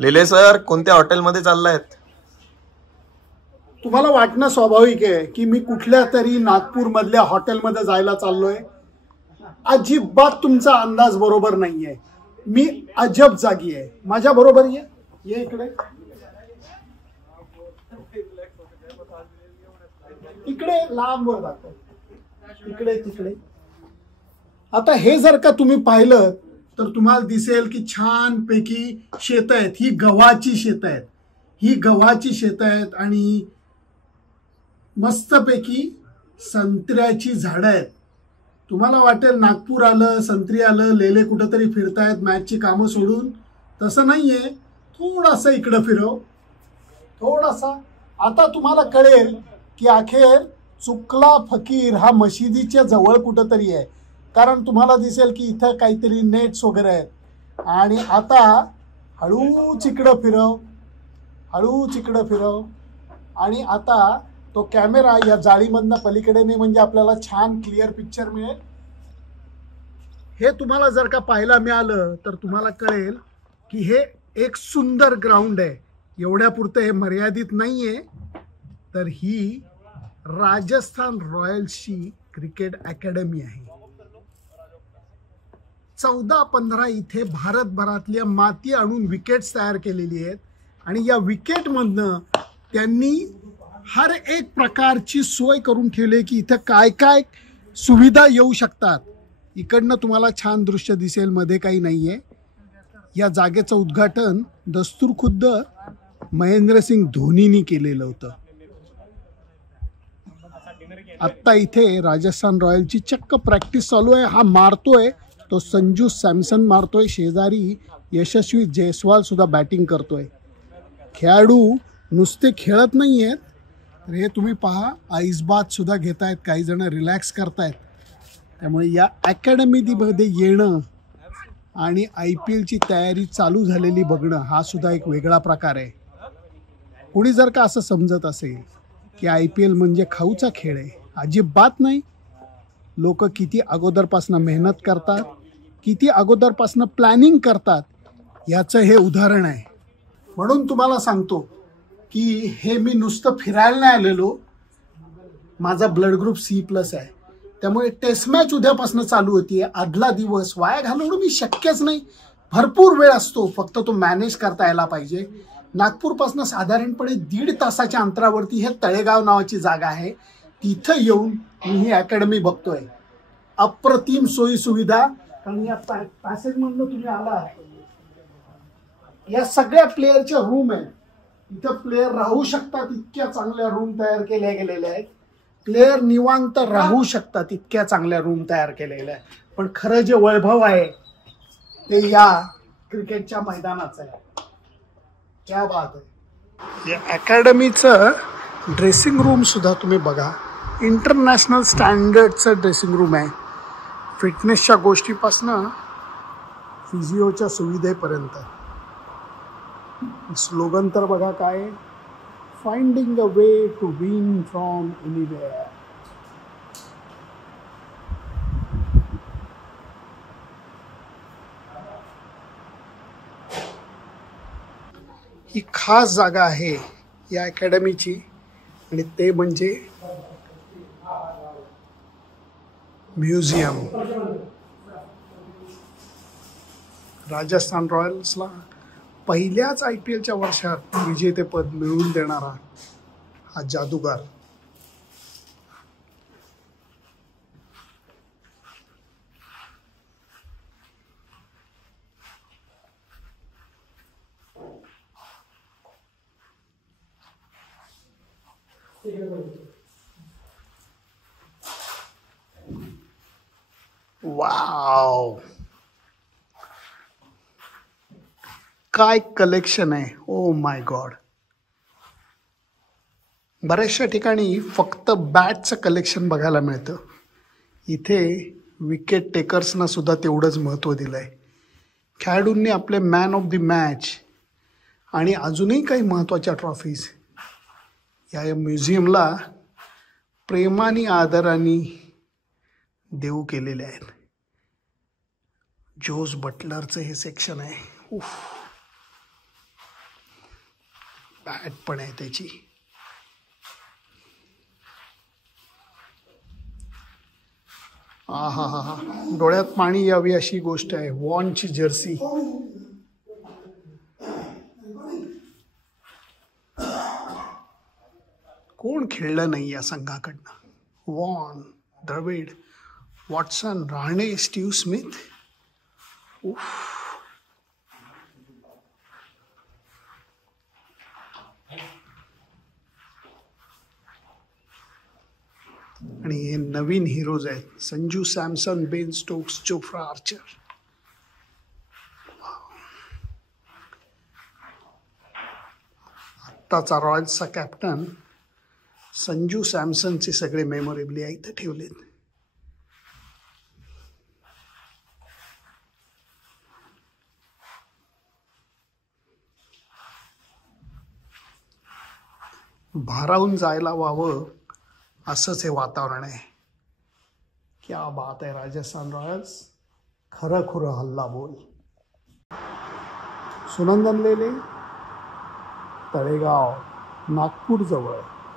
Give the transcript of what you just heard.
लेले sir कोणत्या हॉटेलमध्ये चाललायत? तुम्हाला वाटणं स्वाभाविक आहे की मी कुठल्या तरी नागपूर मधल्या हॉटेलमध्ये जायला चाललोय. अजिबात तुमचा अंदाज बरोबर नाहीये. मी अजब जागी आहे. माझ्या बरोबर ये इकडे इकडे लांब वर दाखव. इकडे तिकडे. आता हे जर का तुम्ही पाहिलं तर तुम्हाला दिसेल की छान पैकी शेत आहेत. ही गव्हाची शेत आहेत. ही गव्हाची शेत आहेत आणि मस्तपैकी संत्र्याची झाडं आहेत. तुम्हाला वाटेल नागपूर आलं, संत्री आलं, लेले कुठंतरी फिरतायत मॅचची कामं सोडून. तसं नाहीये. थोडासा इकडं फिरव, थोडासा. आता तुम्हाला कळेल की अखेर चुकला फकीर हा मशिदीच्या जवळ कुठंतरी आहे. कारण तुम्हाला दिसेल की इथं काहीतरी नेट्स वगैरे आहेत. आणि आता हळूच इकडं फिरव, हळूच इकडं फिरव. आणि आता तो कॅमेरा या जाळीमधनं पलीकडे नाही, म्हणजे आपल्याला छान क्लिअर पिक्चर मिळेल. हे तुम्हाला जर का पाहायला मिळालं तर तुम्हाला कळेल की हे एक सुंदर ग्राउंड आहे. एवढ्यापुरतं हे मर्यादित नाहीये, तर ही राजस्थान रॉयल्सची क्रिकेट अकॅडमी आहे. 14-15 इथे भारतभरातल्या माती आणून विकेट्स तयार केलेली आहेत. आणि या विकेटमधनं त्यांनी हर एक प्रकारची सोय करून ठेवली की इथं काय काय सुविधा येऊ शकतात. इकडनं तुम्हाला छान दृश्य दिसेल, मध्ये काही नाही आहे. या जागेचं उद्घाटन दस्तूर खुद्द महेंद्रसिंग धोनीनी केलेलं होतं. आत्ता इथे राजस्थान रॉयलची चक्क प्रॅक्टिस चालू आहे. हा मारतोय तो संजू सॅमसन मारतोय. शेजारी यशस्वी जयस्वाल सुद्धा बॅटिंग करतोय. खेळाडू नुसते खेळत नाही आहेत, तर हे तुम्ही पहा आईस बाथ सुद्धा घेत आहेत. काही जण रिलॅक्स करतायत. त्यामुळे या अकॅडमीमध्ये येणं आणि IPLची तयारी चालू झालेली बघणं हा सुद्धा एक वेगळा प्रकार आहे. कोणी जर का असं समजत असेल की IPL म्हणजे खाऊचा खेळ आहे, अजिबात नाही. लोक किती अगोदरपासनं मेहनत करतात, किती अगोदरपासनं प्लॅनिंग करतात, याचं हे उदाहरण आहे. म्हणून तुम्हाला सांगतो की हे मी नुसतं फिरायला नाही आलेलो. माझा ब्लड ग्रुप C+ आहे. त्यामुळे टेस्ट मॅच उद्यापासून चालू होती. आदला दिवस वाया घालवणं मी शक्यच नाही. भरपूर वेळ असतो, फक्त तो मॅनेज करता यायला पाहिजे. नागपूरपासून साधारणपणे 1.5 तासाच्या अंतरावरती हे तळेगाव नावाची जागा आहे. तिथं येऊन मी ही अकॅडमी बघतोय. अप्रतिम सोयी सुविधा. कारण या पॅसेजमधनं तुम्ही आला, या सगळ्या प्लेयरच्या रूम आहेत. इथं प्लेयर राहू शकतात, इतक्या चांगल्या रूम तयार केल्या गेलेल्या आहेत. प्लेयर निवांत राहू शकतात, इतक्या चांगल्या रूम तयार केलेल्या आहेत. पण खरं जे वैभव आहे ते या क्रिकेटच्या मैदानाचं आहे. क्या बात आहे. या अकॅडमीचं ड्रेसिंग रूम सुद्धा तुम्ही बघा. इंटरनॅशनल स्टँडर्डचं ड्रेसिंग रूम आहे. फिटनेसच्या गोष्टीपासनं फिजिओच्या सुविधेपर्यंत. स्लोगन तर बघा काय, finding a way to win from anywhere. ही खास जागा आहे या अकॅडमीची, आणि ते म्हणजे म्युझियम. राजस्थान रॉयल्सला पहिल्याच IPLच्या वर्षात विजेतेपद मिळवून देणारा हा जादूगार. वाव, काय कलेक्शन आहे. Oh my God. बऱ्याचशा ठिकाणी फक्त बॅटचं कलेक्शन बघायला मिळतं. इथे विकेट टेकर्सना सुद्धा तेवढंच महत्त्व दिलं आहे. खेळाडूंनी आपले मॅन ऑफ द मॅच आणि अजूनही काही महत्त्वाच्या ट्रॉफीज या म्युझियमला प्रेमाने आदराने देऊ केलेले आहेत. जोस बटलरचं हे सेक्शन आहे. उफ. बॅट पण आहे त्याची. हा हा हा हा, डोळ्यात पाणी यावी अशी गोष्ट आहे. वॉनची जर्सी. कोण खेळलं नाही या संघाकडनं. Vaughan, Dravid, Watson, Rane, Steve Smith. उफ. आणि हे नवीन हिरोज आहेत. Sanju Samson, Ben Stokes, Jofra Archer. आत्ताचा रॉयल्सचा कॅप्टन संजू सॅमसनचे सगळे मेमोरेबली इथे ठेवलेत. भारावून जायला व्हावं असंच हे वातावरण आहे. क्या बात आहे राजस्थान रॉयल्स. खरं खुरं हल्ला बोल. सुनंदन लेले, तळेगाव, नागपूर जवळ.